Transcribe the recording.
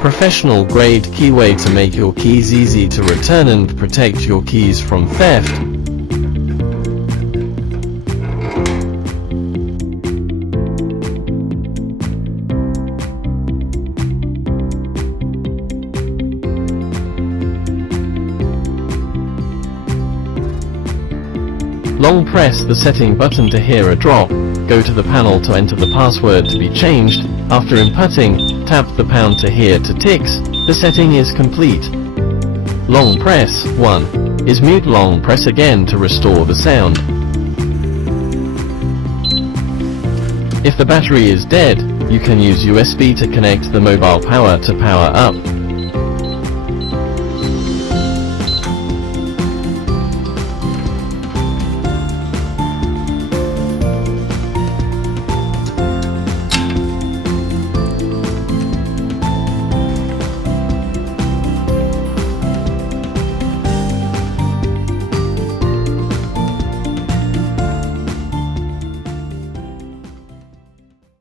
Professional grade keyway to make your keys easy to return and protect your keys from theft. Long press the setting button to hear a drop. Go to the panel to enter the password to be changed. After inputting, tap the pound to hear to ticks. The setting is complete. Long press 1 is mute. Long press again to restore the sound. If the battery is dead, you can use USB to connect the mobile power to power up.